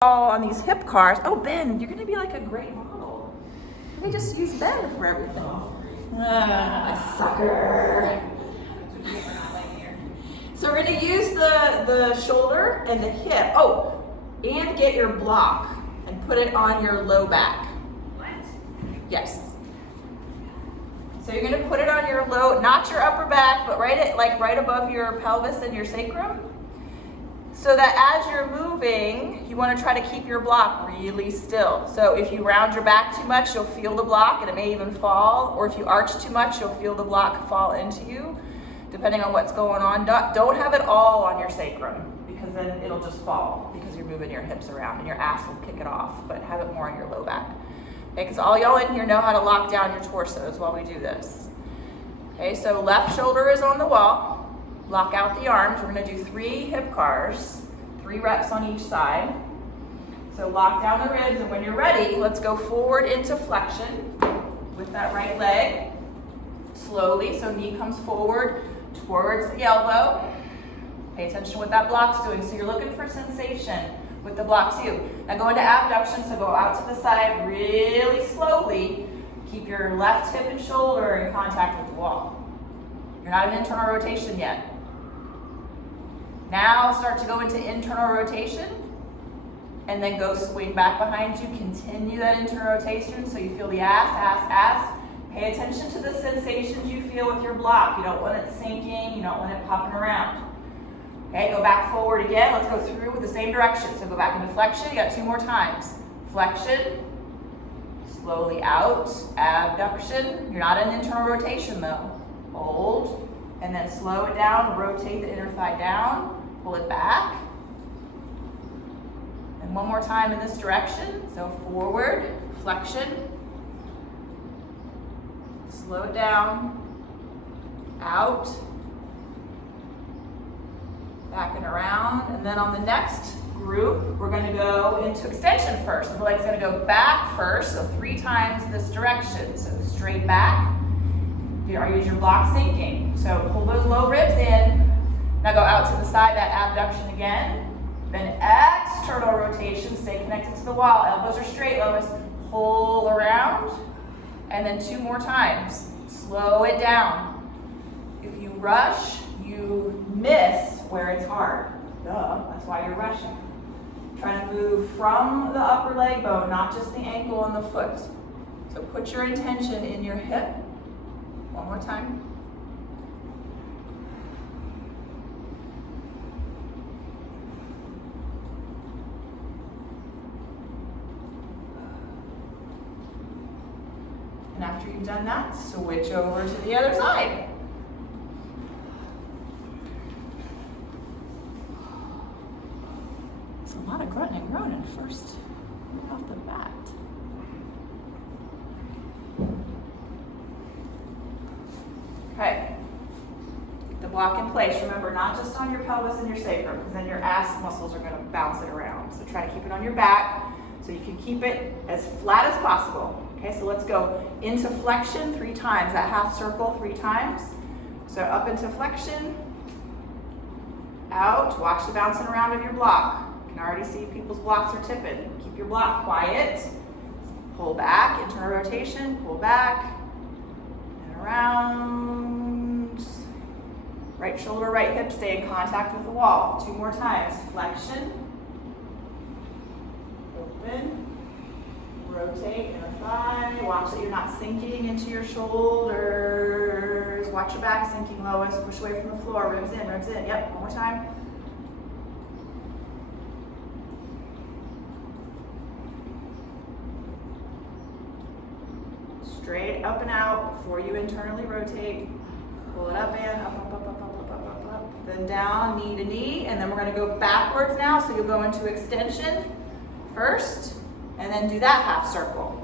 on these hip cars. Oh, Ben, you're gonna be like a great model. They just use Ben for everything. Sucker. So we're gonna use the shoulder and the hip. Oh, and get your block and put it on your low back. What? Yes. So you're gonna put it on your low, not your upper back, but right above your pelvis and your sacrum. So that as you're moving, you want to try to keep your block really still. So if you round your back too much, you'll feel the block and it may even fall. Or if you arch too much, you'll feel the block fall into you, depending on what's going on. Don't have it all on your sacrum, because then it'll just fall because you're moving your hips around and your ass will kick it off, but have it more on your low back. Okay, because all y'all in here know how to lock down your torsos while we do this. Okay, so left shoulder is on the wall. Lock out the arms. We're going to do 3 hip cars, 3 reps on each side. So lock down the ribs, and when you're ready, let's go forward into flexion with that right leg. Slowly, so knee comes forward towards the elbow. Pay attention to what that block's doing. So you're looking for sensation with the block too. Now go into abduction, so go out to the side really slowly. Keep your left hip and shoulder in contact with the wall. You're not in internal rotation yet. Now start to go into internal rotation, and then go swing back behind you. Continue that internal rotation so you feel the ass. Pay attention to the sensations you feel with your block. You don't want it sinking, you don't want it popping around. Okay, go back forward again. Let's go through with the same direction. So go back into flexion. You got 2 more times. Flexion, slowly out, abduction. You're not in internal rotation though. Hold, and then slow it down, rotate the inner thigh down, pull it back. And one more time in this direction. So forward, flexion, slow it down, out, back and around. And then on the next group, we're gonna go into extension first. The leg's gonna go back first, so 3 times this direction. So straight back. Use your block sinking. So pull those low ribs in. Now go out to the side, that abduction again. Then external rotation, stay connected to the wall. Elbows are straight, Lois. Pull around. And then 2 more times. Slow it down. If you rush, you miss where it's hard. Duh, that's why you're rushing. Try to move from the upper leg bone, not just the ankle and the foot. So put your intention in your hip. One more time. And after you've done that, switch over to the other side. It's a lot of grunting and groaning first, right off the bat. Okay, the block in place. Remember, not just on your pelvis and your sacrum, because then your ass muscles are going to bounce it around. So try to keep it on your back so you can keep it as flat as possible. Okay, so let's go into flexion 3 times, that half circle 3 times. So up into flexion, out, watch the bouncing around of your block. You can already see people's blocks are tipping. Keep your block quiet. Pull back, internal rotation, pull back, and around. Right shoulder, right hip, stay in contact with the wall. 2 more times. Flexion, open, rotate inner thigh. Watch that you're not sinking into your shoulders. Watch your back sinking, Lois. Push away from the floor. Ribs in, ribs in. Yep, one more time. Straight up and out before you internally rotate. Pull it up and up. Then down, knee to knee, and then we're going to go backwards now. So you'll go into extension first, and then do that half circle.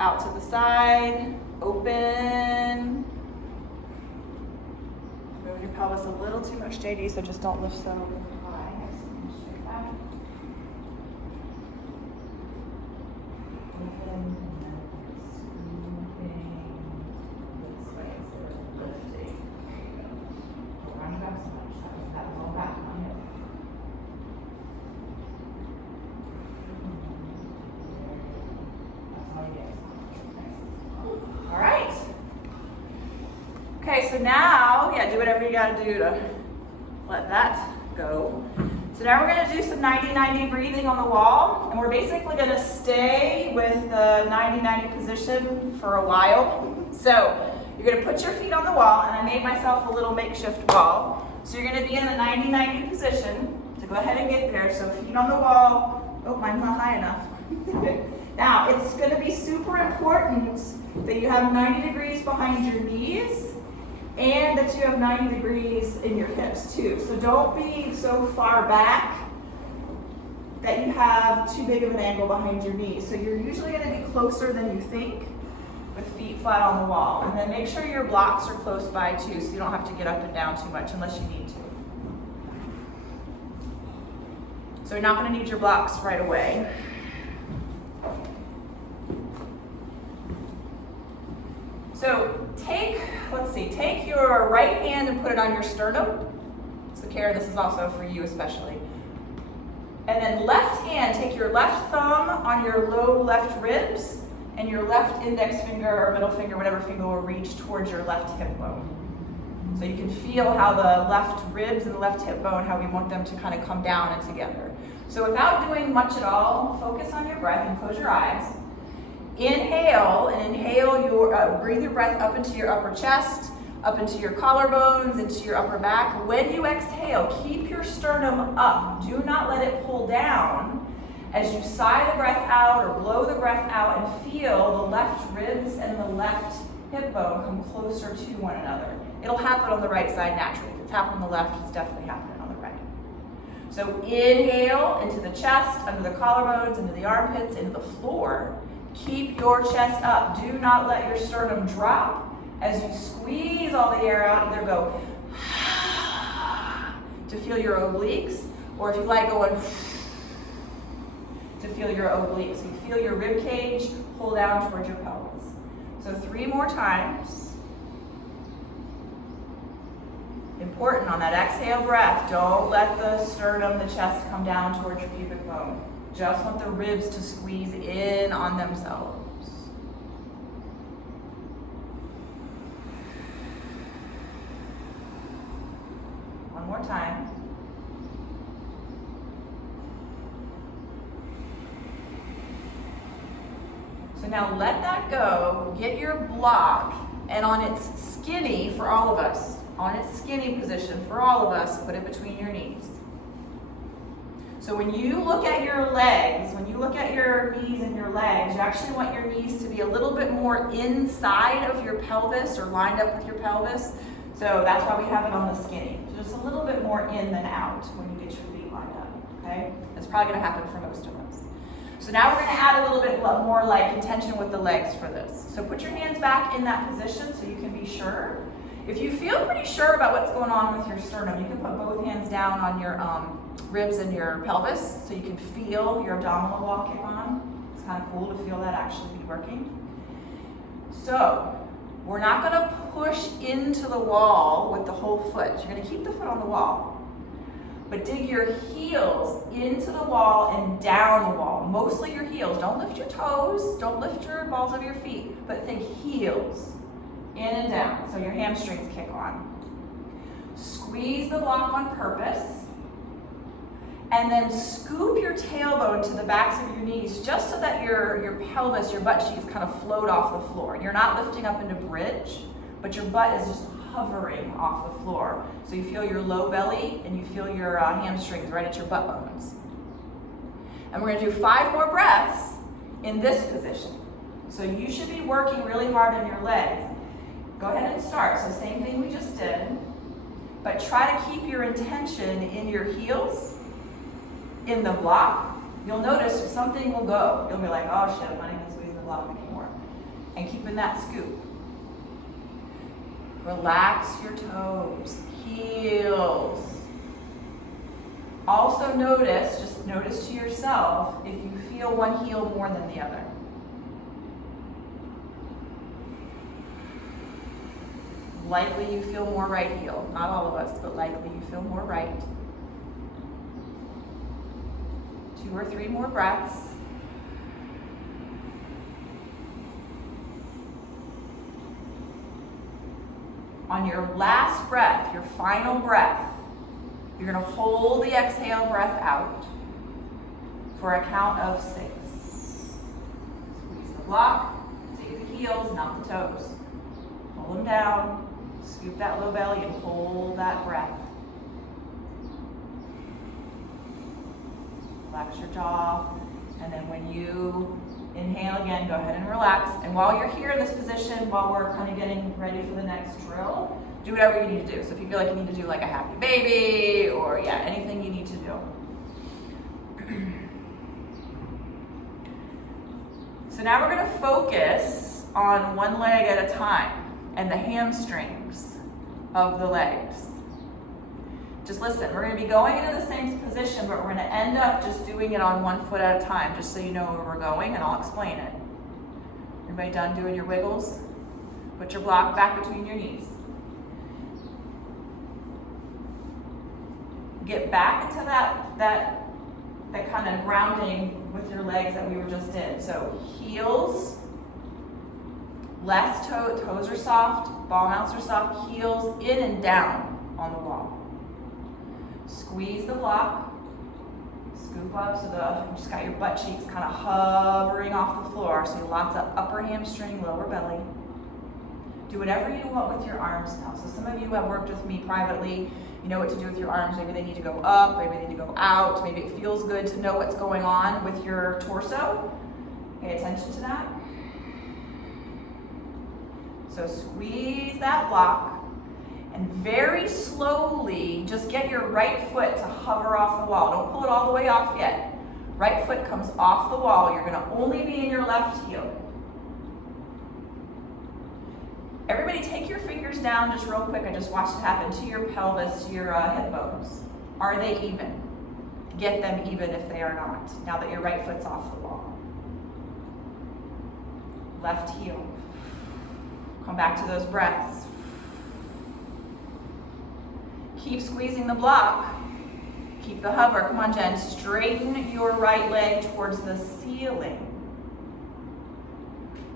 Out to the side, open. Move your pelvis a little too much, JD, so just don't lift so high. Straight back. Open. so now, yeah, do whatever you gotta do to let that go. So now we're gonna do some 90-90 breathing on the wall, and we're basically gonna stay with the 90-90 position for a while. So you're gonna put your feet on the wall, and I made myself a little makeshift wall. So you're gonna be in the 90-90 position. So go ahead and get there. So feet on the wall. Oh, mine's not high enough. Now, it's gonna be super important that you have 90 degrees behind your knees and that you have 90 degrees in your hips too. So don't be so far back that you have too big of an angle behind your knees. So you're usually gonna be closer than you think with feet flat on the wall. And then make sure your blocks are close by too, so you don't have to get up and down too much unless you need to. So you're not gonna need your blocks right away. So take your right hand and put it on your sternum. So Kara, this is also for you especially. And then left hand, take your left thumb on your low left ribs, and your left index finger or middle finger, whatever finger will reach towards your left hip bone. So you can feel how the left ribs and the left hip bone, how we want them to kind of come down and together. So without doing much at all, focus on your breath and close your eyes. Inhale, and breathe your breath up into your upper chest, up into your collarbones, into your upper back. When you exhale, keep your sternum up. Do not let it pull down. As you sigh the breath out or blow the breath out, and feel the left ribs and the left hip bone come closer to one another. It'll happen on the right side naturally. If it's happening on the left, it's definitely happening on the right. So inhale into the chest, under the collarbones, into the armpits, into the floor. Keep your chest up. Do not let your sternum drop. As you squeeze all the air out, either go to feel your obliques, or if you like going to feel your obliques. So you feel your rib cage pull down towards your pelvis. So 3 more times. Important on that exhale breath, don't let the sternum, the chest come down towards your pubic bone. Just want the ribs to squeeze in on themselves. One more time. So now let that go, get your block, and on its skinny, for all of us, on its skinny position, for all of us, put it between your knees. So when you look at your legs, when you look at your knees and your legs, you actually want your knees to be a little bit more inside of your pelvis or lined up with your pelvis. So that's why we have it on the skinny. So just a little bit more in than out when you get your feet lined up, okay? That's probably gonna happen for most of us. So now we're gonna add a little bit more like intention with the legs for this. So put your hands back in that position so you can be sure. If you feel pretty sure about what's going on with your sternum, you can put both hands down on your ribs and your pelvis so you can feel your abdominal wall kick on. It's kind of cool to feel that actually be working. So we're not going to push into the wall with the whole foot. You're going to keep the foot on the wall, but dig your heels into the wall and down the wall. Mostly your heels. Don't lift your toes. Don't lift your balls of your feet, but think heels. In and down, so your hamstrings kick on. Squeeze the block on purpose, and then scoop your tailbone to the backs of your knees just so that your pelvis, your butt cheeks kind of float off the floor. You're not lifting up into bridge, but your butt is just hovering off the floor. So you feel your low belly and you feel your hamstrings right at your butt bones. And we're gonna do 5 more breaths in this position. So you should be working really hard on your legs. Go ahead and start. So same thing we just did, but try to keep your intention in your heels, in the block. You'll notice something will go. You'll be like, oh shit, I'm not even squeezing the block anymore. And keep in that scoop. Relax your toes, heels. Also notice, just notice to yourself if you feel one heel more than the other. Likely you feel more right heel. Not all of us, but likely you feel more right. 2 or 3 more breaths. On your last breath, your final breath, you're gonna hold the exhale breath out for a count of 6. Squeeze the block, take the heels, not the toes. Hold them down, scoop that low belly and hold that breath. Relax your jaw, and then when you inhale again, go ahead and relax. And while you're here in this position, while we're kind of getting ready for the next drill, do whatever you need to do. So if you feel like you need to do like a happy baby, or yeah, anything you need to do. So now we're gonna focus on one leg at a time and the hamstrings of the legs. Just listen, we're gonna be going into the same position, but we're gonna end up just doing it on one foot at a time, just so you know where we're going, and I'll explain it. Everybody done doing your wiggles? Put your block back between your knees. Get back into that kind of grounding with your legs that we were just in. So heels, left toes are soft, ball mounts are soft, heels in and down on the wall. Squeeze the block, scoop up so you just got your butt cheeks kind of hovering off the floor. So lots of upper hamstring, lower belly. Do whatever you want with your arms now. So some of you have worked with me privately. You know what to do with your arms. Maybe they need to go up, maybe they need to go out. Maybe it feels good to know what's going on with your torso. Pay attention to that. So squeeze that block. And very slowly, just get your right foot to hover off the wall. Don't pull it all the way off yet. Right foot comes off the wall. You're gonna only be in your left heel. Everybody take your fingers down just real quick. I just watched it happen to your pelvis, to your hip bones. Are they even? Get them even if they are not, now that your right foot's off the wall. Left heel. Come back to those breaths. Keep squeezing the block. Keep the hover. Come on, Jen. Straighten your right leg towards the ceiling.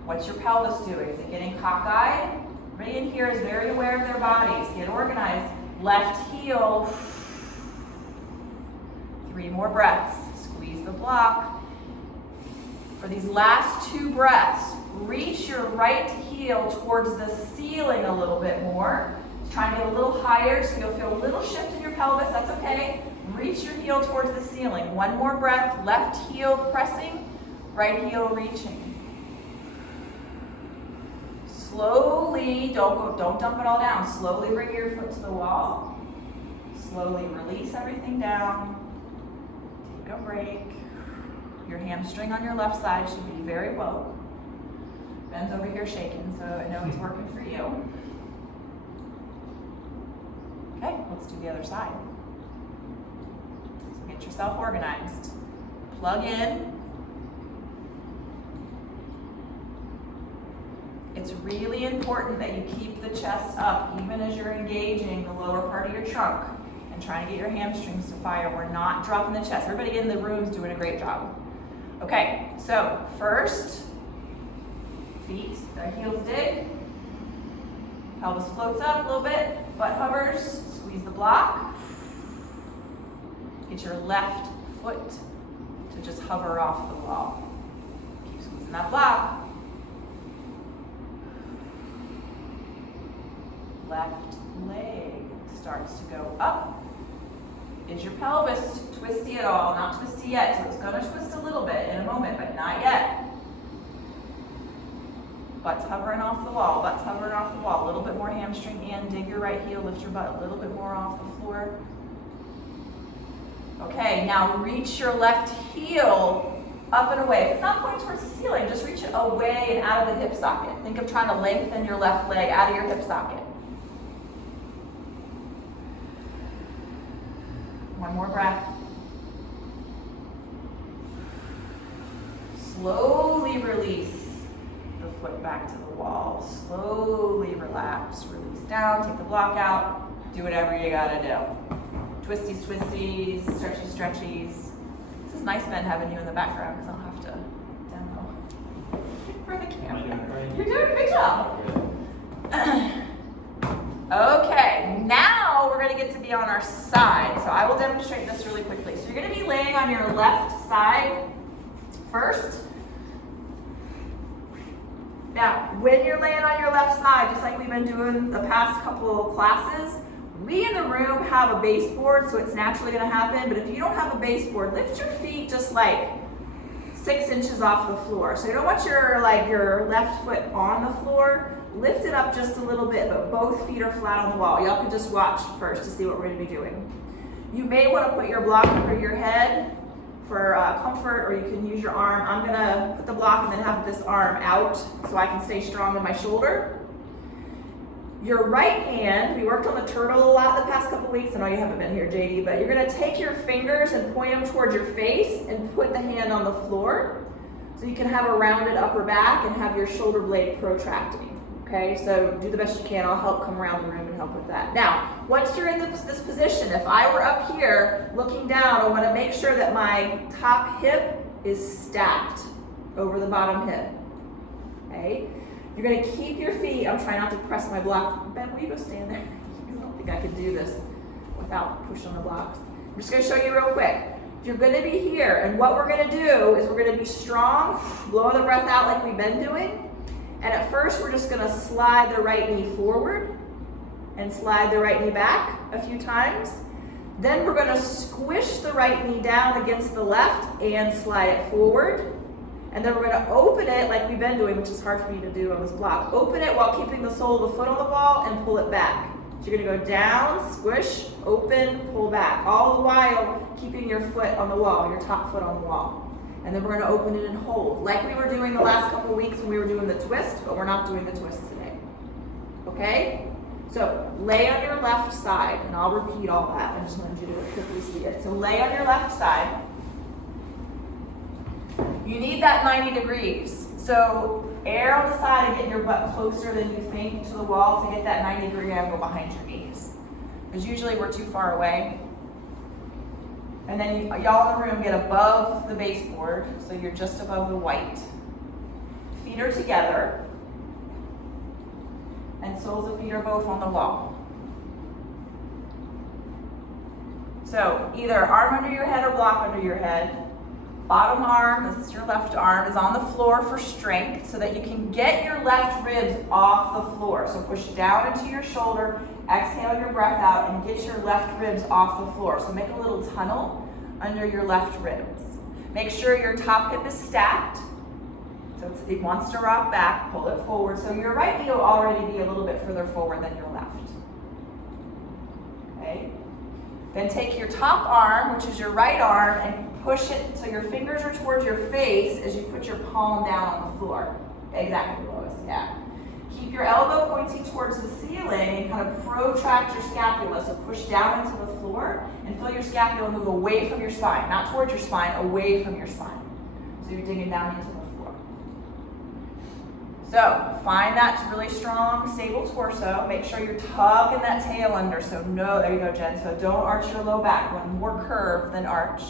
What's your pelvis doing? Is it getting cockeyed? Everybody in here is very aware of their bodies. Get organized. Left heel. 3 more breaths. Squeeze the block. For these last 2 breaths, reach your right heel towards the ceiling a little bit more. Try and get a little higher so you'll feel a little shift in your pelvis. That's okay. Reach your heel towards the ceiling. 1 more breath. Left heel pressing, right heel reaching. Slowly, don't dump it all down. Slowly bring your foot to the wall. Slowly release everything down. Take a break. Your hamstring on your left side should be very woke. Ben's over here shaking, so I know it's working for you. Okay, let's do the other side. So get yourself organized. Plug in. It's really important that you keep the chest up even as you're engaging the lower part of your trunk and trying to get your hamstrings to fire. We're not dropping the chest. Everybody in the room is doing a great job. Okay, so first, feet, the heels dig. Pelvis floats up a little bit, butt hovers, squeeze the block. Get your left foot to just hover off the wall. Keep squeezing that block. Left leg starts to go up. Is your pelvis twisty at all? Not twisty yet, so it's gonna twist a little bit in a moment, but not yet. Butt's hovering off the wall, butt's hovering off the wall. A little bit more hamstring in, dig your right heel, lift your butt a little bit more off the floor. Okay, now reach your left heel up and away. If it's not pointing towards the ceiling, just reach it away and out of the hip socket. Think of trying to lengthen your left leg out of your hip socket. 1 more breath. Slowly release the foot back to the wall. Slowly relax, release down, take the block out. Do whatever you gotta do. Twisties, twisties, stretchies, stretchies. This is nice, Ben, having you in the background because I'll have to demo for the camera. You're doing a good job. Okay, now we're gonna get to be on our side. So I will demonstrate this really quickly. So you're gonna be laying on your left side first. Now, when you're laying on your left side, just like we've been doing the past couple of classes, we in the room have a baseboard, so it's naturally gonna happen, but if you don't have a baseboard, lift your feet just like 6 inches off the floor. So you don't want your left foot on the floor. Lift it up just a little bit, but both feet are flat on the wall. Y'all can just watch first to see what we're gonna be doing. You may wanna put your block under your head for comfort, or you can use your arm. I'm gonna put the block and then have this arm out so I can stay strong in my shoulder. Your right hand, we worked on the turtle a lot the past couple weeks. I know you haven't been here, JD, but you're gonna take your fingers and point them towards your face and put the hand on the floor so you can have a rounded upper back and have your shoulder blade protracting. Okay, so do the best you can. I'll help come around the room and help with that. Now, once you're in this position, if I were up here looking down, I want to make sure that my top hip is stacked over the bottom hip. Okay, you're going to keep your feet. I'm trying not to press my block. Ben, will you go stand there? I don't think I could do this without pushing the blocks. I'm just going to show you real quick. You're going to be here, and what we're going to do is we're going to be strong, blow the breath out like we've been doing. And at first, we're just gonna slide the right knee forward and slide the right knee back a few times. Then we're gonna squish the right knee down against the left and slide it forward. And then we're gonna open it like we've been doing, which is hard for me to do on this block. Open it while keeping the sole of the foot on the wall and pull it back. So you're gonna go down, squish, open, pull back, all the while keeping your foot on the wall, your top foot on the wall. And then we're going to open it and hold, like we were doing the last couple of weeks when we were doing the twist, but we're not doing the twist today. Okay? So lay on your left side, and I'll repeat all that. I just wanted you to quickly see it. So lay on your left side. You need that 90 degrees. So err on the side and get your butt closer than you think to the wall to get that 90-degree angle behind your knees. Because usually we're too far away. And then y'all in the room get above the baseboard, so you're just above the white. Feet are together, and soles of feet are both on the wall. So either arm under your head or block under your head. Bottom arm, this is your left arm, is on the floor for strength so that you can get your left ribs off the floor. So push down into your shoulder, exhale your breath out, and get your left ribs off the floor. So make a little tunnel under your left ribs. Make sure your top hip is stacked. So it wants to rock back, pull it forward. So your right knee will already be a little bit further forward than your left. Okay? Then take your top arm, which is your right arm, and push it so your fingers are towards your face as you put your palm down on the floor. Exactly, Lois, yeah. Keep your elbow pointing towards the ceiling and kind of protract your scapula. So push down into the floor and feel your scapula move away from your spine. Not towards your spine, away from your spine. So you're digging down into the floor. So find that really strong, stable torso. Make sure you're tugging that tail under. So no, there you go, Jen. So don't arch your low back. One more curve than arch.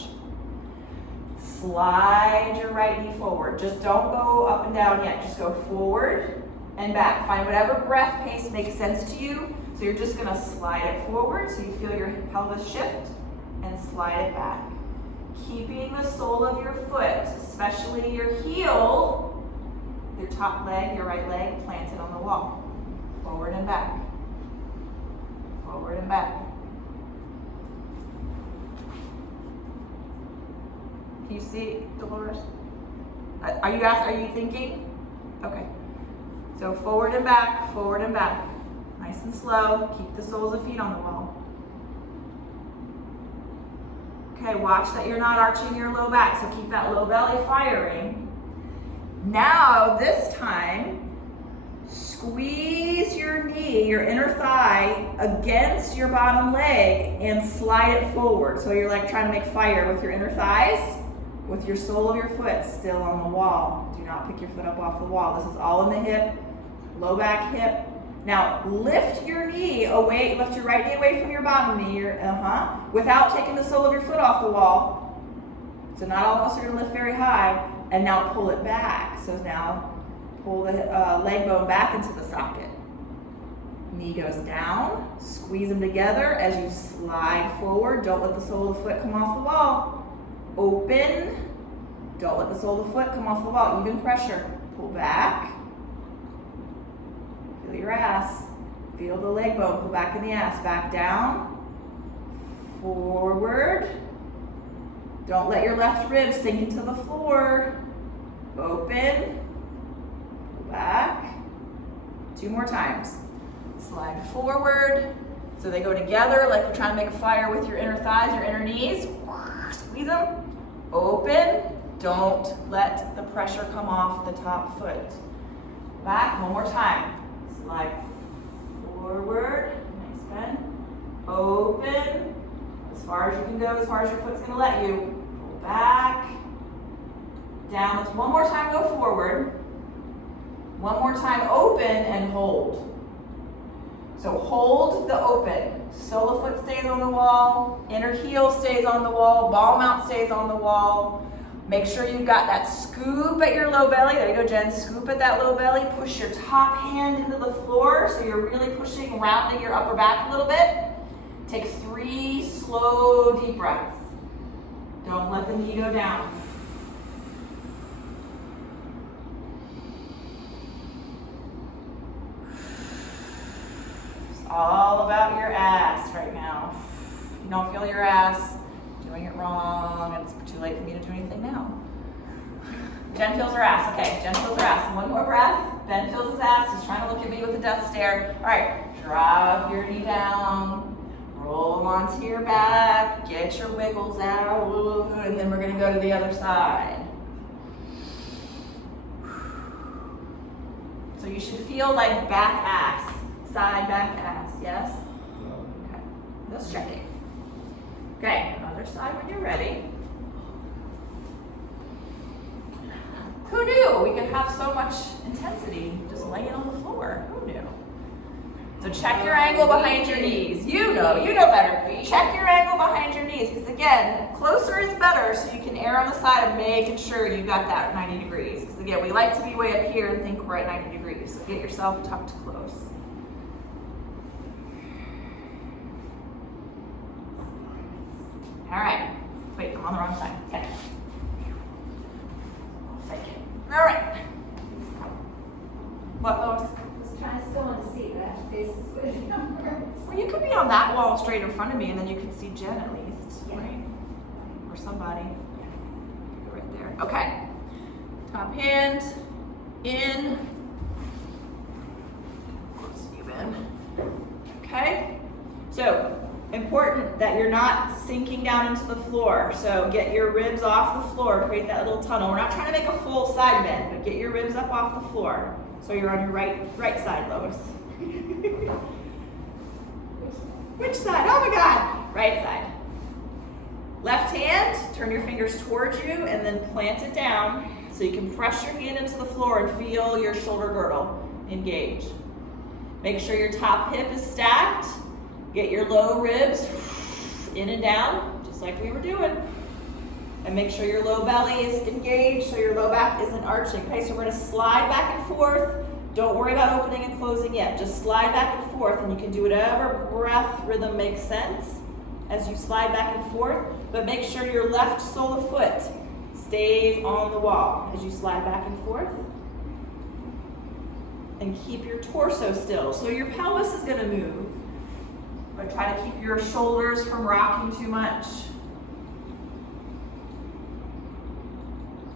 Slide your right knee forward. Just don't go up and down yet. Just go forward and back. Find whatever breath pace makes sense to you. So you're just going to slide it forward so you feel your pelvis shift and slide it back. Keeping the sole of your foot, especially your heel, your top leg, your right leg, planted on the wall. Forward and back. Forward and back. Can you see, Dolores? Are you thinking? Okay. So forward and back, forward and back. Nice and slow. Keep the soles of feet on the wall. Okay, watch that you're not arching your low back, so keep that low belly firing. Now, this time, squeeze your knee, your inner thigh, against your bottom leg and slide it forward. So you're like trying to make fire with your inner thighs, with your sole of your foot still on the wall. Do not pick your foot up off the wall. This is all in the hip, low back hip. Now lift your knee away, lift your right knee away from your bottom knee, without taking the sole of your foot off the wall. So not all of us are gonna lift very high, and now pull it back. So now pull the leg bone back into the socket. Knee goes down, squeeze them together as you slide forward. Don't let the sole of the foot come off the wall. Open, don't let the sole of the foot come off the wall. Even pressure, pull back. Feel your ass. Feel the leg bone, pull back in the ass. Back down, forward. Don't let your left rib sink into the floor. Open, pull back. 2 more times. Slide forward, so they go together like you're trying to make a fire with your inner thighs, your inner knees. Squeeze them. Open. Don't let the pressure come off the top foot. Back, 1 more time. Slide forward. Nice bend. Open. As far as you can go, as far as your foot's gonna let you. Pull back. Down. Let's 1 more time go forward. 1 more time open and hold. So hold the open. Sole of foot stays on the wall, inner heel stays on the wall, ball mount stays on the wall. Make sure you've got that scoop at your low belly. There you go, Jen. Scoop at that low belly. Push your top hand into the floor so you're really pushing, rounding your upper back a little bit. Take 3 slow, deep breaths. Don't let the knee go down. All about your ass right now. If you don't feel your ass, doing it wrong, it's too late for me to do anything now. Jen feels her ass. Okay, Jen feels her ass. 1 more breath. Ben feels his ass. He's trying to look at me with a death stare. All right, drop your knee down. Roll onto your back. Get your wiggles out. And then we're going to go to the other side. So you should feel like back ass. Side, back, ass, yes? Okay, just checking. Okay, other side when you're ready. Who knew we could have so much intensity just laying on the floor? Who knew? So check your angle behind your knees. You know better. Check your angle behind your knees, because again, closer is better, so you can err on the side of making sure you got that 90 degrees. Because again, we like to be way up here and think we're at 90 degrees. So get yourself tucked close. All right. Wait, I'm on the wrong side. Okay. Fake it. All right. What, Lois? I was trying still want to see that face is good. Well, you could be on that wall straight in front of me, and then you could see Jen at least, Yeah. right? Or somebody. Go right there. Okay. Top hand in. Close to you, Ben. Okay. So. Important that you're not sinking down into the floor. So get your ribs off the floor, create that little tunnel. We're not trying to make a full side bend, but get your ribs up off the floor. So you're on your right side, Lois. Which side? Oh my God. Right side. Left hand, turn your fingers towards you and then plant it down so you can press your hand into the floor and feel your shoulder girdle engage. Make sure your top hip is stacked. Get your low ribs in and down, just like we were doing. And make sure your low belly is engaged so your low back isn't arching. Okay, so we're gonna slide back and forth. Don't worry about opening and closing yet. Just slide back and forth, and you can do whatever breath rhythm makes sense as you slide back and forth, but make sure your left sole of foot stays on the wall as you slide back and forth. And keep your torso still. So your pelvis is gonna move, but try to keep your shoulders from rocking too much.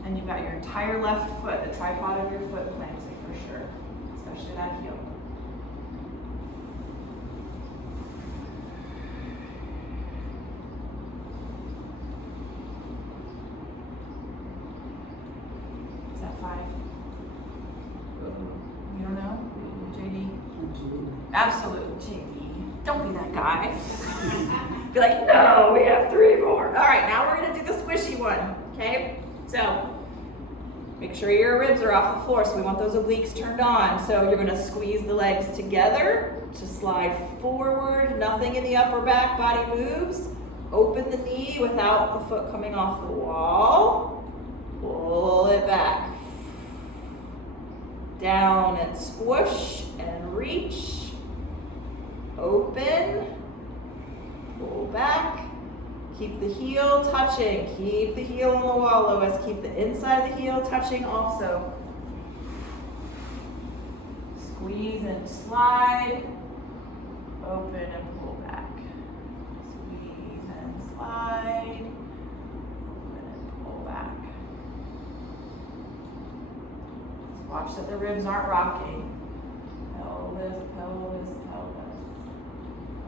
And you've got your entire left foot, the tripod of your foot planted for sure, especially that heel. Is that 5? You don't know? JD? Absolutely, JD. Don't be that guy. Be like, no, we have 3 more. All right, now we're gonna do the squishy one, okay? So, make sure your ribs are off the floor, so we want those obliques turned on. So you're gonna squeeze the legs together to slide forward, nothing in the upper back, body moves. Open the knee without the foot coming off the wall. Pull it back. Down and squish and reach. Open, pull back, keep the heel touching, keep the heel on the wall, Lois, keep the inside of the heel touching also. Squeeze and slide, open and pull back. Squeeze and slide, open and pull back. Just watch that the ribs aren't rocking. Pelvis, pelvis, pelvis.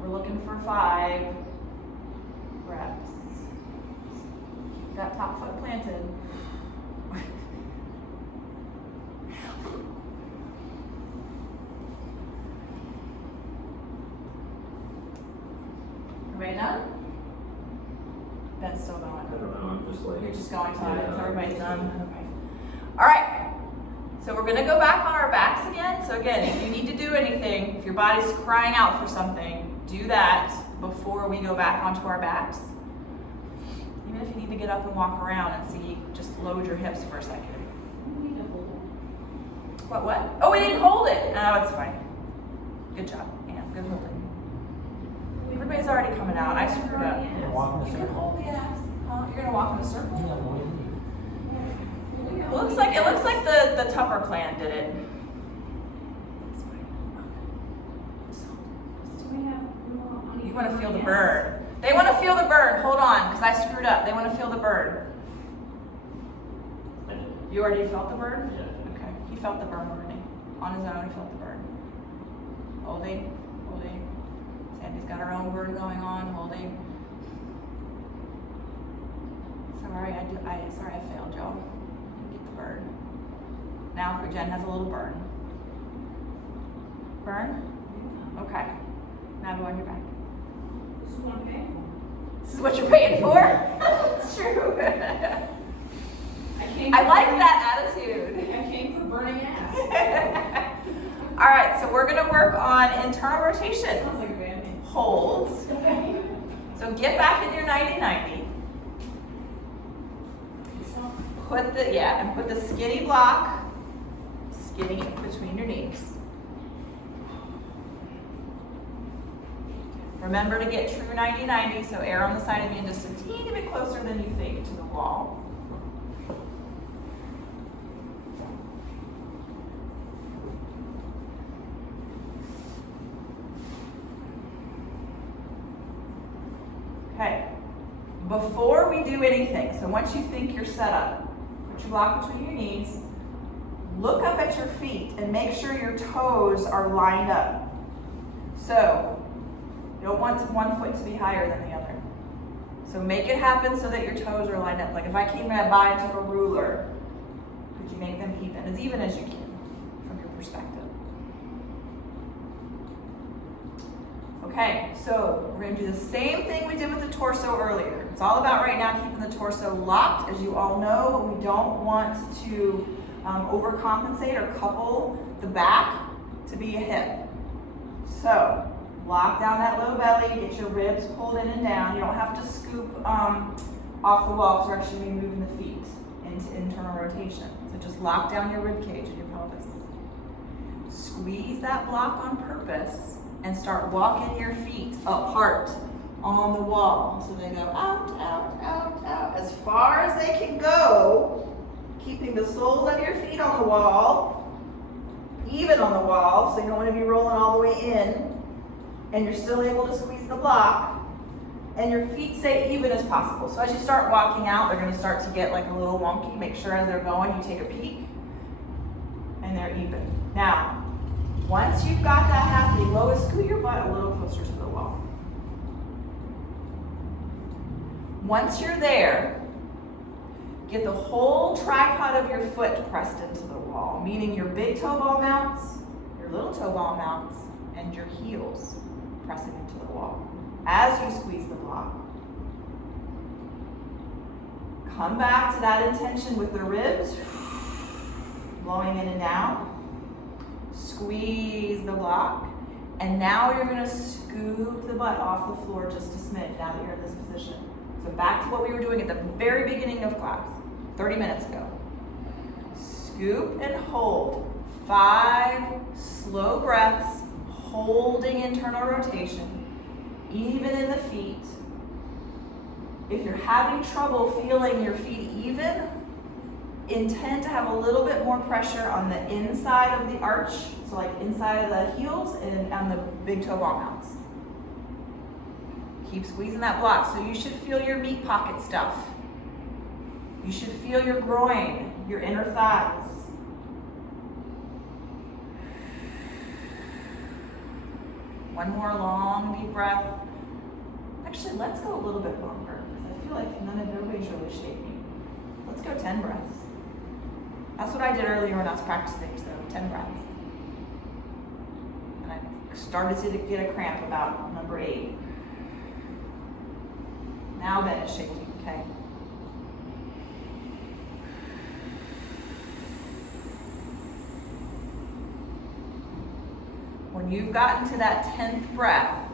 We're looking for 5 reps. Keep that top foot planted. Everybody done? Ben's still going. I don't know, I'm just like. You're just going till Yeah, everybody's just done? like- Okay. All right. So we're gonna go back on our backs again. So again, if you need to do anything, if your body's crying out for something, do that before we go back onto our backs. Even if you need to get up and walk around and see, just load your hips for a second. What? Oh, we didn't hold it. No, it's fine. Good job. Yeah, good holding. Everybody's already coming out. I screwed up. Yeah, walk in a You can circle. hold the ass. Huh? You're gonna walk in a circle? Yeah, the way you leave. It looks like the Tupper clan did it. That's fine. You want to feel the burn. They want to feel the burn. Hold on, because I screwed up. They want to feel the burn. I did. You already felt the burn? Yeah. Okay. He felt the burn already. On his own, he felt the burn. Holding, holding. Sandy's got her own burn going on. Holding. Sorry, sorry I failed y'all. Didn't get the burn. Now Jen has a little burn. Burn? Okay. Now go on your back. This is what you're paying for? It's true. I like that attitude. I came for burning ass. All right, so we're gonna work on internal rotation. Sounds like a bad name. Holds. So get back in your 90-90. Put the skinny block, skinny between your knees. Remember to get true 90-90, so err on the side of being just a teeny bit closer than you think to the wall. Okay, before we do anything, so once you think you're set up, put your block between your knees, look up at your feet and make sure your toes are lined up. So, you don't want one foot to be higher than the other. So make it happen so that your toes are lined up. Like if I came by and took a ruler, could you make them as even as you can from your perspective? Okay, so we're gonna do the same thing we did with the torso earlier. It's all about right now keeping the torso locked. As you all know, we don't want to overcompensate or couple the back to be a hip. So, lock down that low belly, get your ribs pulled in and down. You don't have to scoop off the wall because we're actually going to be moving the feet into internal rotation. So just lock down your rib cage and your pelvis. Squeeze that block on purpose and start walking your feet apart on the wall. So they go out, out, out, out, as far as they can go, keeping the soles of your feet on the wall, even on the wall, so you don't want to be rolling all the way in. And you're still able to squeeze the block, and your feet stay even as possible. So as you start walking out, they're going to start to get like a little wonky. Make sure as they're going, you take a peek, and they're even. Now, once you've got that happening, Lois, scoot your butt a little closer to the wall. Once you're there, get the whole tripod of your foot pressed into the wall, meaning your big toe ball mounts, your little toe ball mounts, and your heels pressing into the wall as you squeeze the block. Come back to that intention with the ribs, blowing in and down. Squeeze the block, and now you're going to scoop the butt off the floor just a smidge now that you're in this position. So back to what we were doing at the very beginning of class, 30 minutes ago. Scoop and hold. 5 slow breaths. holding internal rotation, even in the feet. If you're having trouble feeling your feet even, intend to have a little bit more pressure on the inside of the arch, so like inside of the heels and on the big toe ball mounts. Keep squeezing that block. So you should feel your meat pocket stuff. You should feel your groin, your inner thighs. One more long deep breath. Actually, let's go a little bit longer because I feel like nobody's really shaking. Let's go 10 breaths. That's what I did earlier when I was practicing, so 10 breaths. And I started to get a cramp about number 8. Now Ben is shaking, okay? When you've gotten to that 10th breath,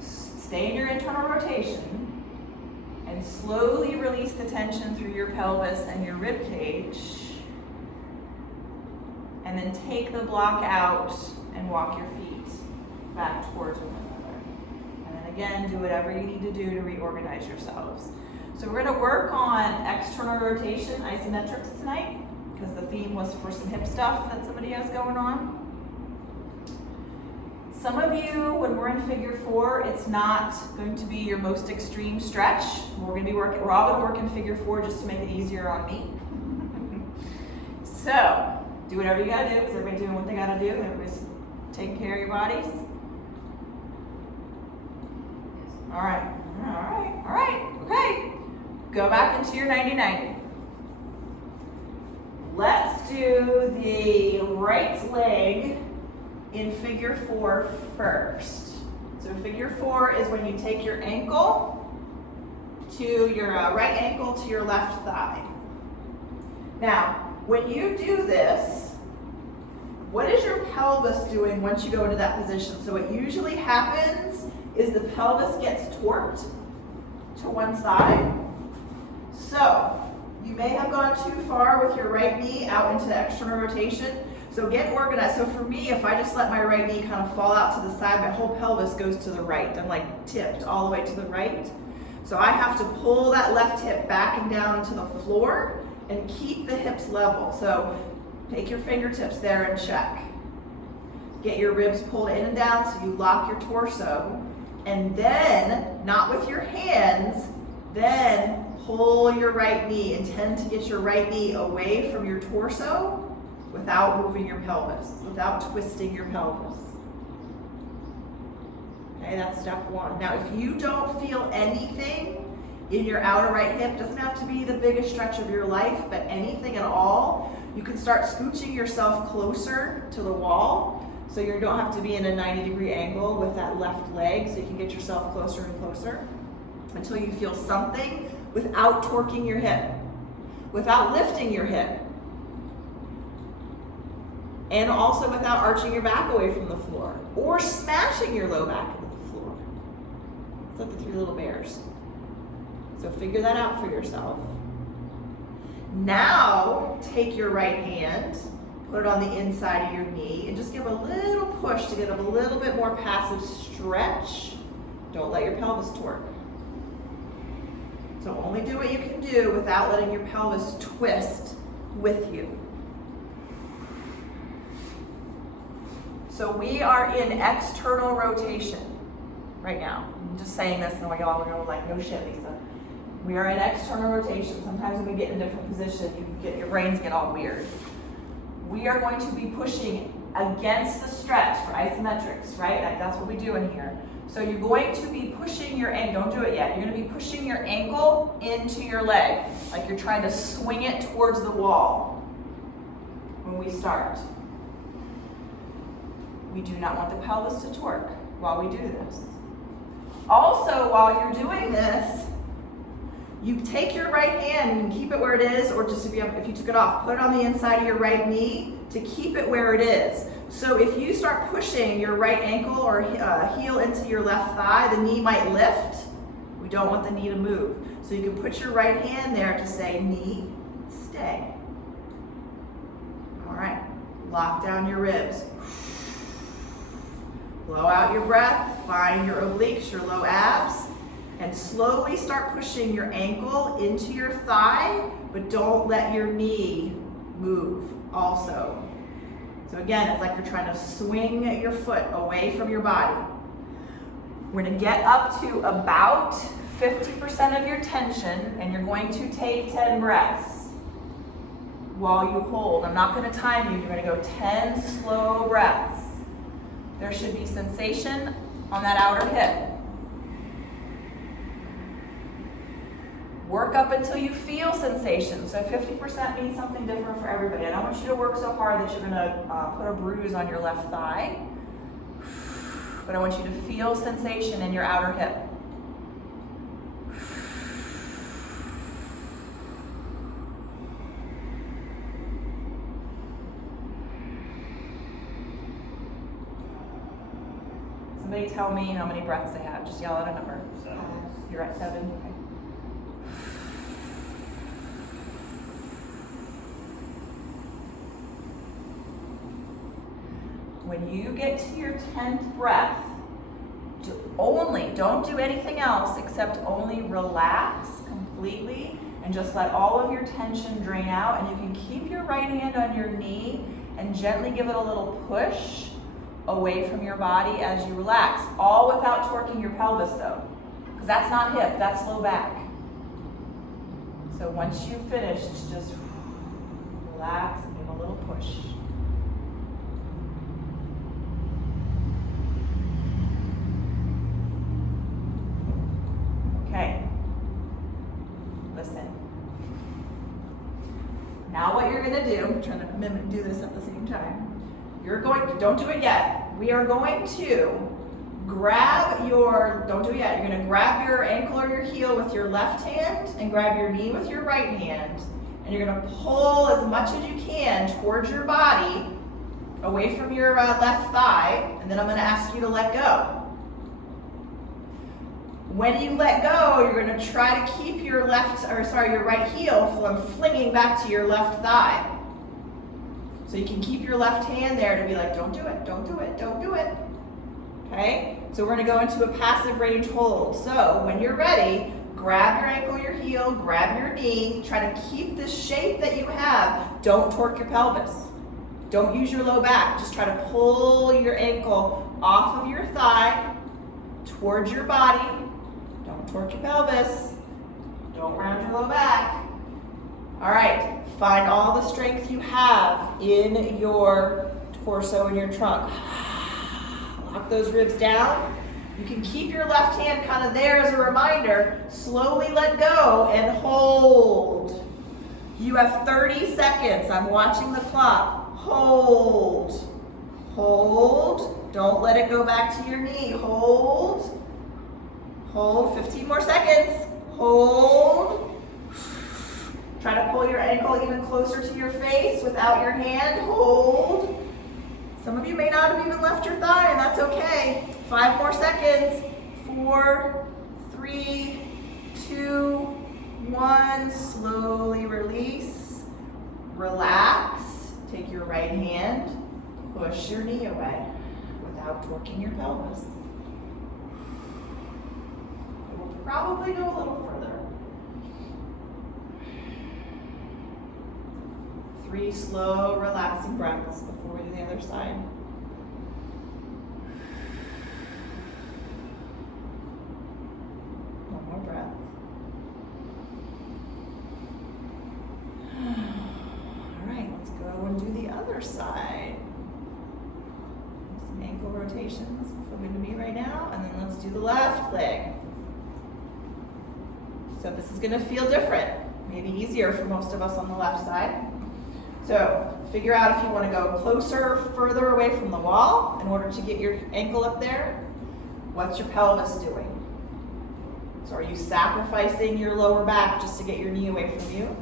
stay in your internal rotation and slowly release the tension through your pelvis and your rib cage. And then take the block out and walk your feet back towards one another. And then again, do whatever you need to do to reorganize yourselves. So we're going to work on external rotation isometrics tonight because the theme was for some hip stuff that somebody has going on. Some of you, when we're in figure 4, it's not going to be your most extreme stretch. We're all going to work in figure 4 just to make it easier on me. So, do whatever you gotta do. Is everybody doing what they gotta do? Everybody's taking care of your bodies? All right, okay. Go back into your 90-90. Let's do the right leg in figure 4 first. So figure 4 is when you take your ankle to your right ankle to your left thigh. Now, when you do this, what is your pelvis doing once you go into that position? So what usually happens is the pelvis gets torqued to one side. So you may have gone too far with your right knee out into the external rotation. So get organized. So for me, if I just let my right knee kind of fall out to the side, my whole pelvis goes to the right. I'm like tipped all the way to the right. So I have to pull that left hip back and down into the floor and keep the hips level. So take your fingertips there and check. Get your ribs pulled in and down so you lock your torso. And then, not with your hands, then pull your right knee. Intend to get your right knee away from your torso without moving your pelvis, without twisting your pelvis. Okay, that's step 1. Now, if you don't feel anything in your outer right hip, doesn't have to be the biggest stretch of your life, but anything at all, you can start scooching yourself closer to the wall so you don't have to be in a 90-degree angle with that left leg, so you can get yourself closer and closer until you feel something without torquing your hip, without lifting your hip, and also without arching your back away from the floor or smashing your low back into the floor. It's like the 3 little bears. So figure that out for yourself. Now, take your right hand, put it on the inside of your knee, and just give a little push to get a little bit more passive stretch. Don't let your pelvis torque. So only do what you can do without letting your pelvis twist with you. So we are in external rotation right now. I'm just saying this and y'all are going like, no shit, Lisa. We are in external rotation. Sometimes when we get in a different position, your brains get all weird. We are going to be pushing against the stretch for isometrics, right? That's what we do in here. So you're going to be pushing your ankle, don't do it yet. You're going to be pushing your ankle into your leg, like you're trying to swing it towards the wall when we start. We do not want the pelvis to torque while we do this. Also, while you're doing this, you take your right hand and you can keep it where it is, or just if you took it off, put it on the inside of your right knee to keep it where it is. So if you start pushing your right ankle or heel into your left thigh, the knee might lift. We don't want the knee to move. So you can put your right hand there to say, knee, stay. All right, lock down your ribs. Blow out your breath, find your obliques, your low abs, and slowly start pushing your ankle into your thigh, but don't let your knee move also. So again, it's like you're trying to swing your foot away from your body. We're gonna get up to about 50% of your tension, and you're going to take 10 breaths while you hold. I'm not gonna time you, you're gonna go 10 slow breaths. There should be sensation on that outer hip. Work up until you feel sensation. So 50% means something different for everybody. I don't want you to work so hard that you're gonna put a bruise on your left thigh, but I want you to feel sensation in your outer hip. Somebody tell me how many breaths they have. Just yell out a number. 7. You're at 7? Okay. When you get to your 10th breath, don't do anything else except only relax completely and just let all of your tension drain out. And you can keep your right hand on your knee and gently give it a little push away from your body as you relax, all without torquing your pelvis though, because that's not hip, that's low back. So once you've finished, just relax and give a little push. Okay, listen. Now what you're gonna do, I'm trying to do this at the same time. You're going to, don't do it yet. We are going to grab your, don't do it yet. You're gonna grab your ankle or your heel with your left hand and grab your knee with your right hand. And you're gonna pull as much as you can towards your body, away from your left thigh. And then I'm gonna ask you to let go. When you let go, you're gonna try to keep your your right heel from flinging back to your left thigh. So you can keep your left hand there to be like, don't do it, don't do it, don't do it. Okay? So we're gonna go into a passive range hold. So when you're ready, grab your ankle, your heel, grab your knee, try to keep the shape that you have. Don't torque your pelvis. Don't use your low back. Just try to pull your ankle off of your thigh towards your body. Don't torque your pelvis. Don't round your low back. All right, find all the strength you have in your torso and your trunk. Lock those ribs down. You can keep your left hand kind of there as a reminder. Slowly let go and hold. You have 30 seconds. I'm watching the clock. Hold. Hold. Don't let it go back to your knee. Hold. Hold. 15 more seconds. Hold. Try to pull your ankle even closer to your face without your hand. Hold. Some of you may not have even left your thigh, and that's okay. 5 more seconds. 4, 3, 2, 1. Slowly release. Relax. Take your right hand. Push your knee away without torquing your pelvis. It will probably go a little further. 3 slow, relaxing breaths before we do the other side. One more breath. All right, let's go and do the other side. Some ankle rotations coming to me right now, and then let's do the left leg. So this is gonna feel different, maybe easier for most of us on the left side. So figure out if you want to go closer or further away from the wall in order to get your ankle up there. What's your pelvis doing? So are you sacrificing your lower back just to get your knee away from you?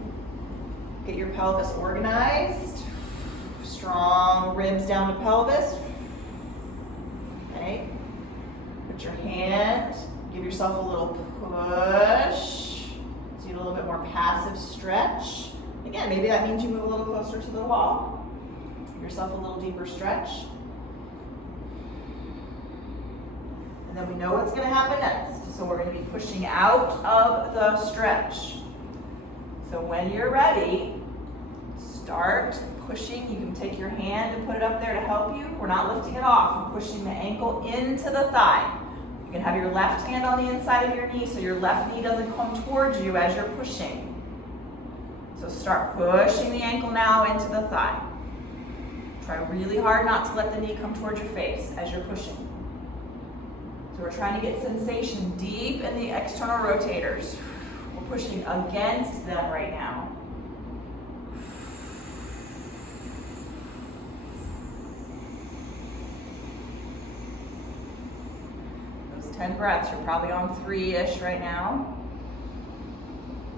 Get your pelvis organized. Strong ribs down to pelvis. Okay. Put your hand, give yourself a little push. So you get a little bit more passive stretch. Again, maybe that means you move a little closer to the wall. Give yourself a little deeper stretch. And then we know what's gonna happen next. So we're gonna be pushing out of the stretch. So when you're ready, start pushing. You can take your hand and put it up there to help you. We're not lifting it off. We're pushing the ankle into the thigh. You can have your left hand on the inside of your knee so your left knee doesn't come towards you as you're pushing. So start pushing the ankle now into the thigh. Try really hard not to let the knee come towards your face as you're pushing. So we're trying to get sensation deep in the external rotators. We're pushing against them right now. Those 10 breaths, you're probably on 3-ish right now.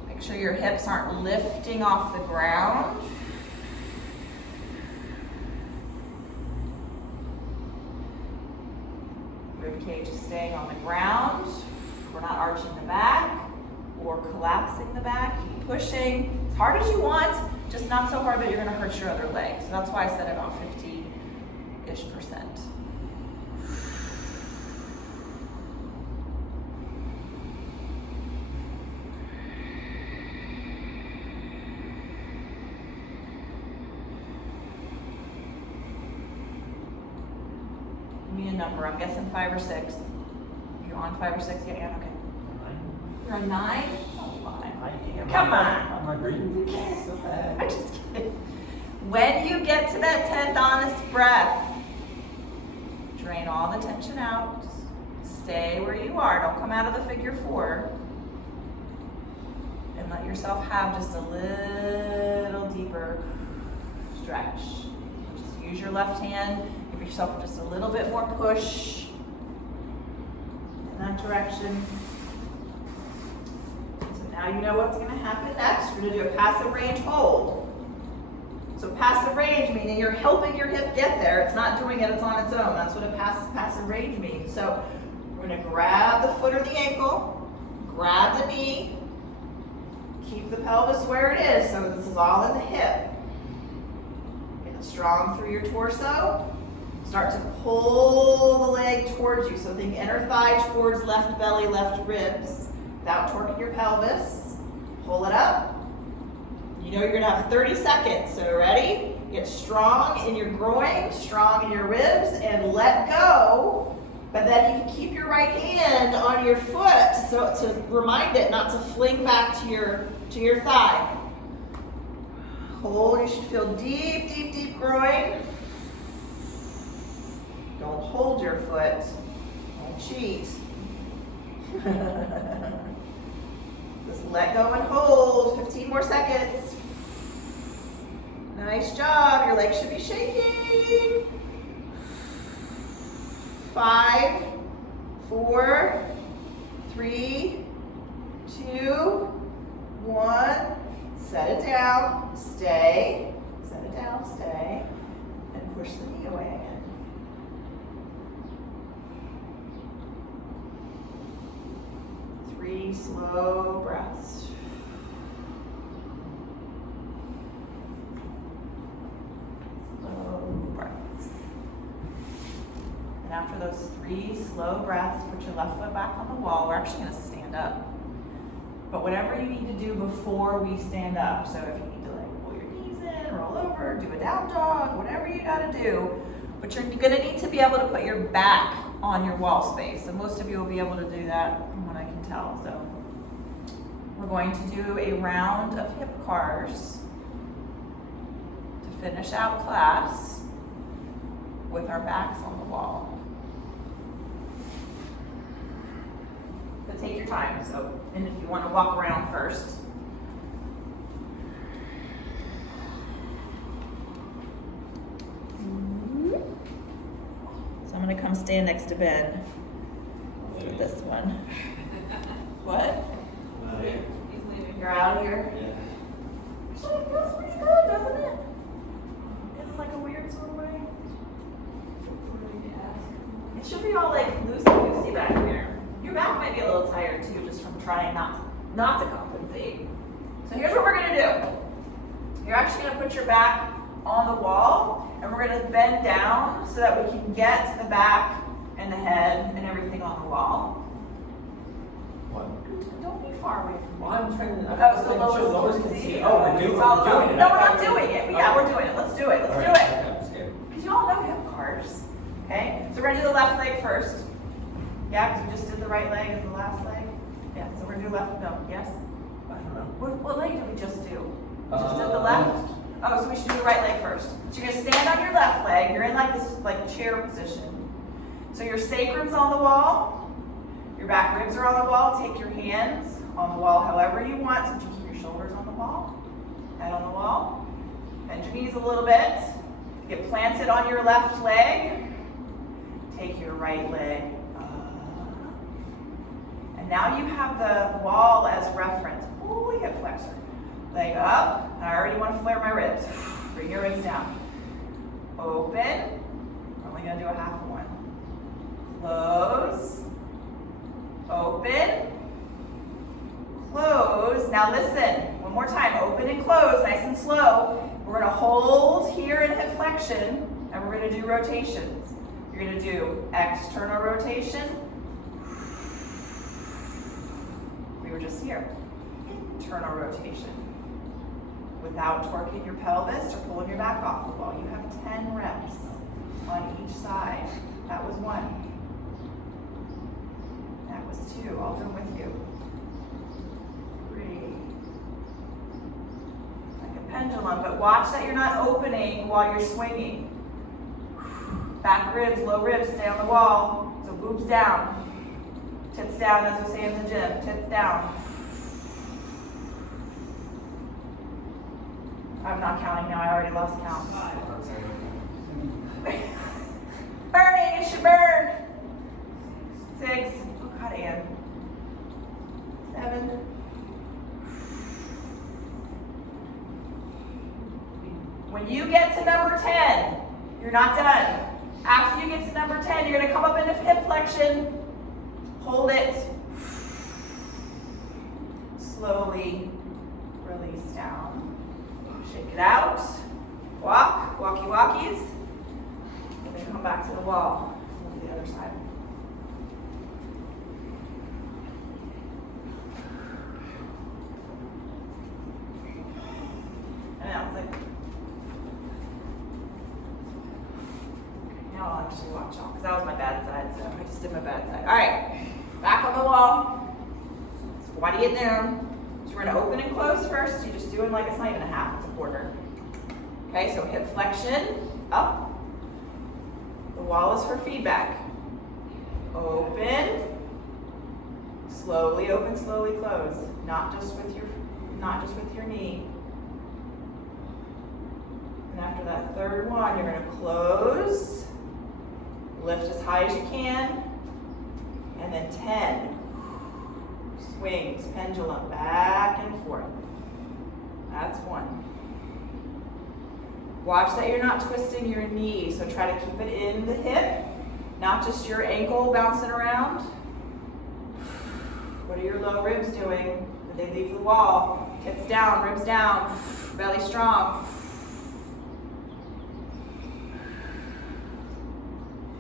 Make sure your hips aren't lifting off the ground. Rib cage is staying on the ground. We're not arching the back or collapsing the back. Keep pushing as hard as you want, just not so hard that you're gonna hurt your other leg. So that's why I said about 50-ish%. Give me a number. I'm guessing 5 or 6. You're on 5 or 6? Yeah, okay. You're on 9? Oh, my. Come on. I'm agreeing. So bad. I'm just kidding. When you get to that 10th honest breath, drain all the tension out. Stay where you are. Don't come out of the figure 4. And let yourself have just a little deeper stretch. Just use your left hand. Give yourself just a little bit more push in that direction. So now you know what's going to happen next. We're going to do a passive range hold. So passive range meaning you're helping your hip get there. It's not doing it, it's on its own. That's what a passive range means. So we're going to grab the foot or the ankle, grab the knee, keep the pelvis where it is. So this is all in the hip. Get strong through your torso. Start to pull the leg towards you. So think inner thigh towards left belly, left ribs, without torquing your pelvis. Pull it up. You know you're gonna have 30 seconds, so ready? Get strong in your groin, strong in your ribs, and let go. But then you can keep your right hand on your foot so to remind it not to fling back to your thigh. Hold, you should feel deep, deep, deep groin. Don't hold your foot. Don't cheat. Just let go and hold. 15 more seconds. Nice job. Your legs should be shaking. 5, 4, 3, 2, 1. Set it down. Stay. Set it down. Stay. And push the knee away again. Three slow breaths. Slow breaths. And after those 3 slow breaths, put your left foot back on the wall. We're actually going to stand up. But whatever you need to do before we stand up, so if you need to like pull your knees in, roll over, do a down dog, whatever you got to do, but you're going to need to be able to put your back on your wall space. And most of you will be able to do that from what I can tell. So we're going to do a round of hip cars to finish out class with our backs on the wall. But take your time. So, and if you want to walk around first. So I'm going to come stand next to Ben for this one. What? He's leaving. You're out here? Yeah. Actually, it feels pretty good, doesn't it? In like a weird sort of way. It should be all like loosey-goosey back here. Your back might be a little tired too, just from trying not to compensate. So here's what we're gonna do. You're actually gonna put your back on the wall, and we're gonna bend down so that we can get the back and the head and everything on the wall. What? Don't be far away from me. Well, I'm trying to. Oh, so Lois can can see. see. Oh, we're doing it. No, we're not doing it. Yeah, we're doing it. Let's do it. Let's do it. I'm scared. Because you all know hip cars. Okay? So we're going to do the left leg first. Yeah, because we just did the right leg as the last leg. Yeah, so we're going to do left. No, yes? I don't know. What leg did we just do? We just did the left? Oh, so we should do the right leg first. So you're going to stand on your left leg. You're in like this chair position. So your sacrum's on the wall. Your back ribs are on the wall. Take your hands on the wall however you want. So you keep your shoulders on the wall. Head on the wall. Bend your knees a little bit. Get planted on your left leg. Take your right leg up. And now you have the wall as reference. Holy hip flexor. Leg up. And I already want to flare my ribs. Bring your ribs down. Open. We're only going to do a half one. Close. Open. Close. Now listen. One more time. Open and close. Nice and slow. We're going to hold here in hip flexion. And we're going to do rotations. You're going to do external rotation. We were just here. Internal rotation. Without torquing your pelvis or pulling your back off the wall. You have 10 reps on each side. That was 1. That was 2. I'll do them with you. 3. Like a pendulum, but watch that you're not opening while you're swinging. Back ribs, low ribs, stay on the wall. So boobs down. Tits down, as we say in the gym. Tits down. I'm not counting now, I already lost count. 5. Burning, it should burn. 6. Oh God, Ann. 7. When you get to number 10, you're not done. After you get to number 10, you're going to come up into hip flexion. Hold it. Slowly release down. Shake it out. Walk, walkie walkies. And then come back to the wall. Move to the other side. And now it's like, now I'll actually watch off because that was my bad side, so I just did my bad side. All right, back on the wall. Squatty it down. So we're going to open and close first. So you're just doing like it's not even a half, it's a quarter. Okay, so hip flexion, up. The wall is for feedback. Open. Slowly open, slowly close. Not just with your knee. And after that third one, you're going to close. Lift as high as you can. And then 10. Swings, pendulum, back and forth. That's 1. Watch that you're not twisting your knee, so try to keep it in the hip, not just your ankle bouncing around. What are your low ribs doing? Did they leave the wall? Hips down, ribs down, belly strong.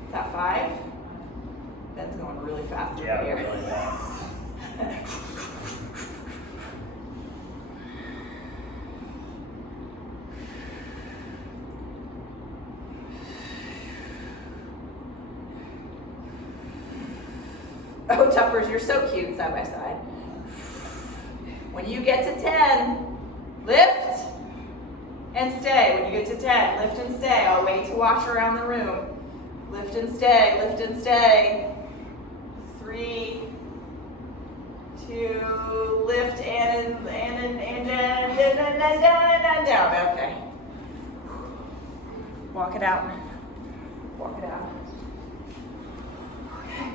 Is that 5? Ben's going really fast over here. Really fast. Oh, Tuppers, you're so cute side by side. When you get to 10, lift and stay. When you get to 10, lift and stay. I'll wait to watch around the room. Lift and stay, lift and stay. 3, 2, lift and down. Okay. Walk it out. Walk it out. Okay.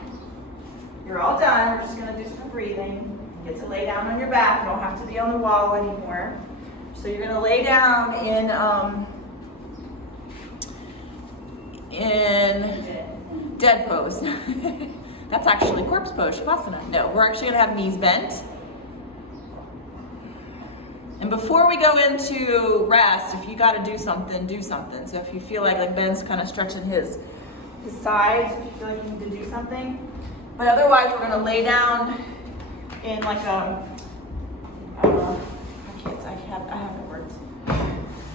You're all done. We're just going to do some breathing. You get to lay down on your back. You don't have to be on the wall anymore. So you're going to lay down in dead pose. That's actually corpse pose, Shavasana. No, we're actually going to have knees bent. And before we go into rest, if you got to do something, do something. So if you feel like Ben's kind of stretching his his sides if you feel like you need to do something. But otherwise, we're gonna lay down in like a, I don't know, I have the words.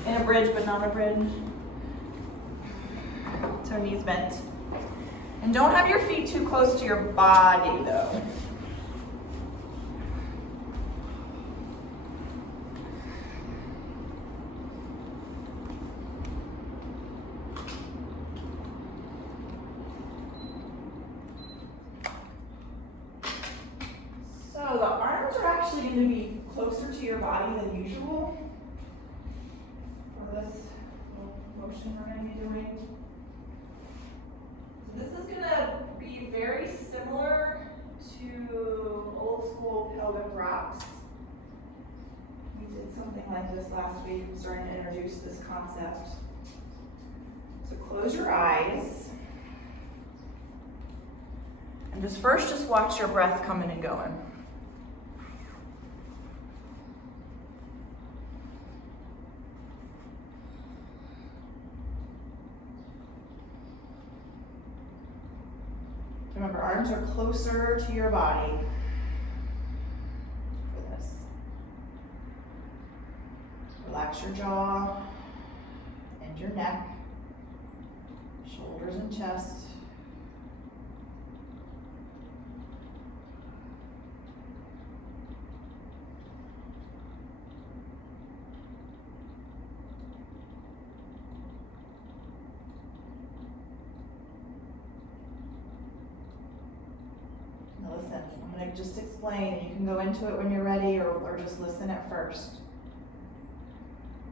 In a bridge, but not a bridge. So knees bent. And don't have your feet too close to your body though. So the arms are actually going to be closer to your body than usual for this little motion we're going to be doing. So this is going to be very similar to old school pelvic rocks. We did something like this last week. I'm starting to introduce this concept. So close your eyes. And just watch your breath coming and going. Remember, arms are closer to your body for this. Relax your jaw and your neck, shoulders and chest. Listen, I'm going to just explain. You can go into it when you're ready or just listen at first.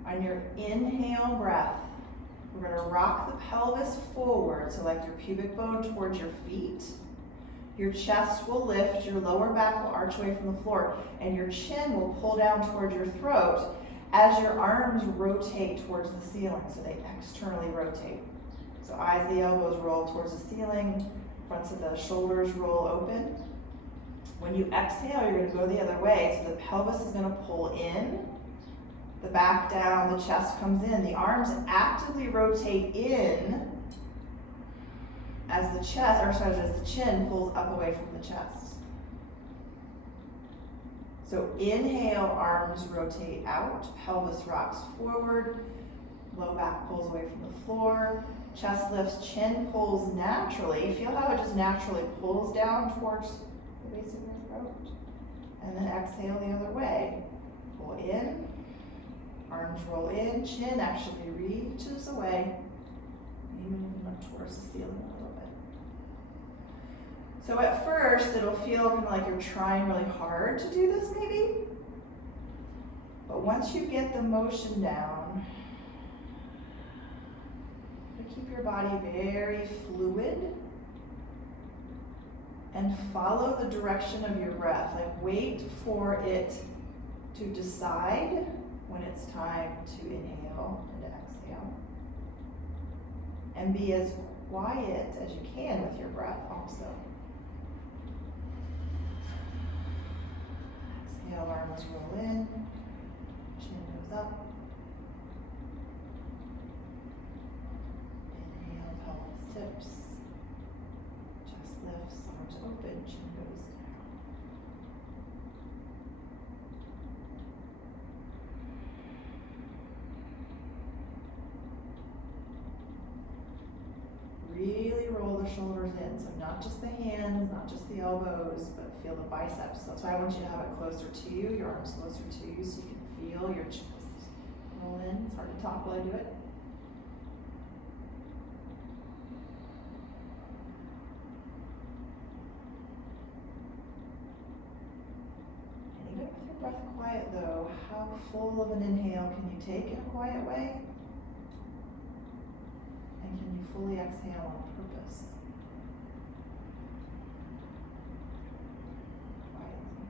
On your inhale breath, we're going to rock the pelvis forward, so like your pubic bone towards your feet. Your chest will lift, your lower back will arch away from the floor, and your chin will pull down towards your throat as your arms rotate towards the ceiling, so they externally rotate. So eyes, the elbows roll towards the ceiling, fronts of the shoulders roll open. When you exhale, you're going to go the other way. So the pelvis is going to pull in, the back down, the chest comes in. The arms actively rotate in as the chin pulls up away from the chest. So inhale, arms rotate out, pelvis rocks forward, low back pulls away from the floor. Chest lifts, chin pulls naturally. Feel how it just naturally pulls down towards the base of your throat. And then exhale the other way. Pull in, arms roll in, chin actually reaches away. Even up towards the ceiling a little bit. So at first, it'll feel kind of like you're trying really hard to do this maybe. But once you get the motion down, keep your body very fluid and follow the direction of your breath. Like wait for it to decide when it's time to inhale and to exhale. And be as quiet as you can with your breath also. Exhale, arms roll in, chin goes up. Tips, chest lifts, arms open, chin goes down. Really roll the shoulders in, so not just the hands, not just the elbows, but feel the biceps. That's why I want you to have it closer to you, your arms closer to you, so you can feel your chest roll in. It's hard to talk while I do it. Breath quiet though. How full of an inhale can you take in a quiet way? And can you fully exhale on purpose? Quietly.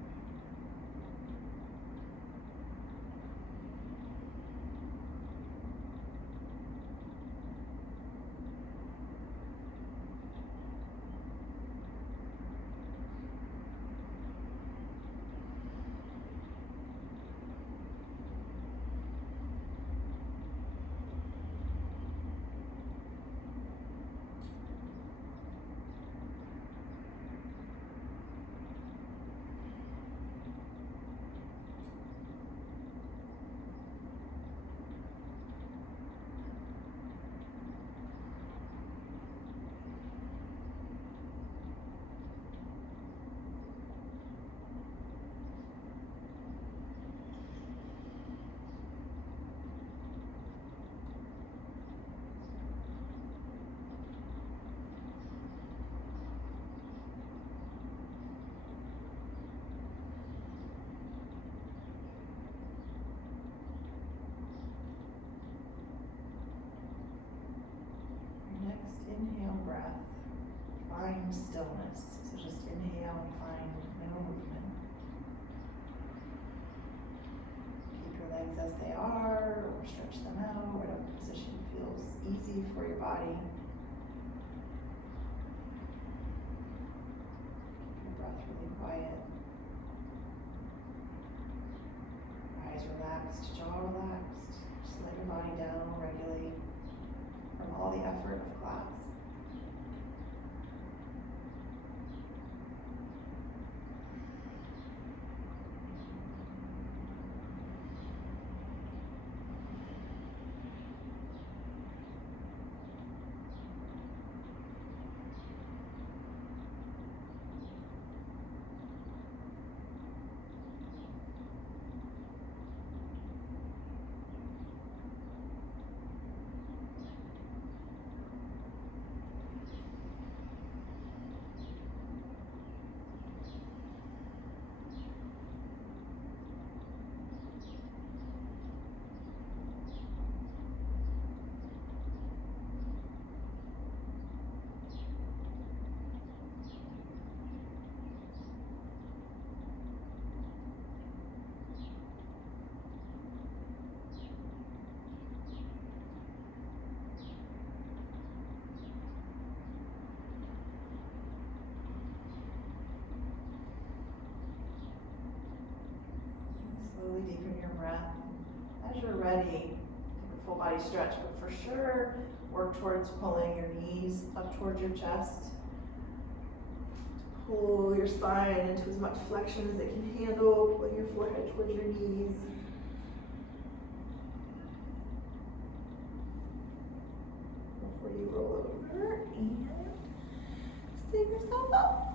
easy for your body. Your breath really quiet. Eyes relaxed, jaw relaxed. Just let your body down, regulate from all the effort of class. Slowly deepen your breath. As you're ready, take a full body stretch, but for sure, work towards pulling your knees up towards your chest. Pull your spine into as much flexion as it can handle, pulling your forehead towards your knees. Before you roll over and save yourself up.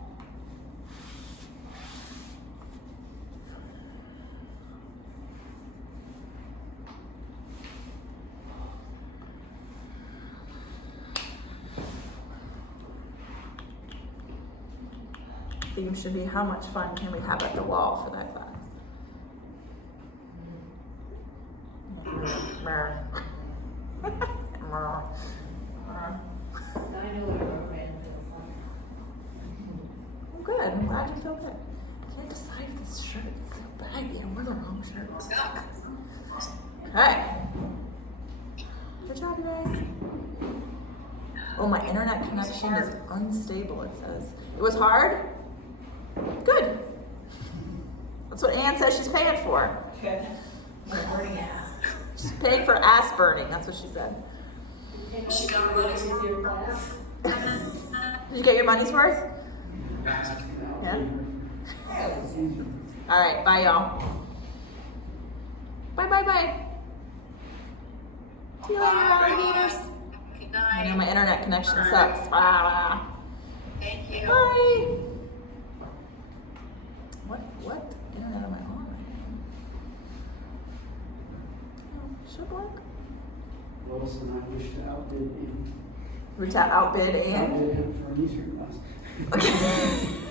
Theme should be how much fun can we have at the wall for that class. I'm good. I'm glad you feel good. I can't decide if this shirt is so baggy. I wore the wrong shirt. Okay. Good job, you guys. Oh, my internet connection is unstable, it says. It was hard? Good. That's what Ann says she's paying for. Good. Burning ass. She's paying for ass burning. That's what she said. She got her money's worth your class. Did you get your money's worth? Yeah? All right. Bye, y'all. Bye, bye, bye. See you later, alligators. I know my internet connection sucks. Thank you. Bye. What internet am I on right now? Oh, should work. Lois and I wish to outbid him. We're to outbid and? Outbid him for an easier class. Okay.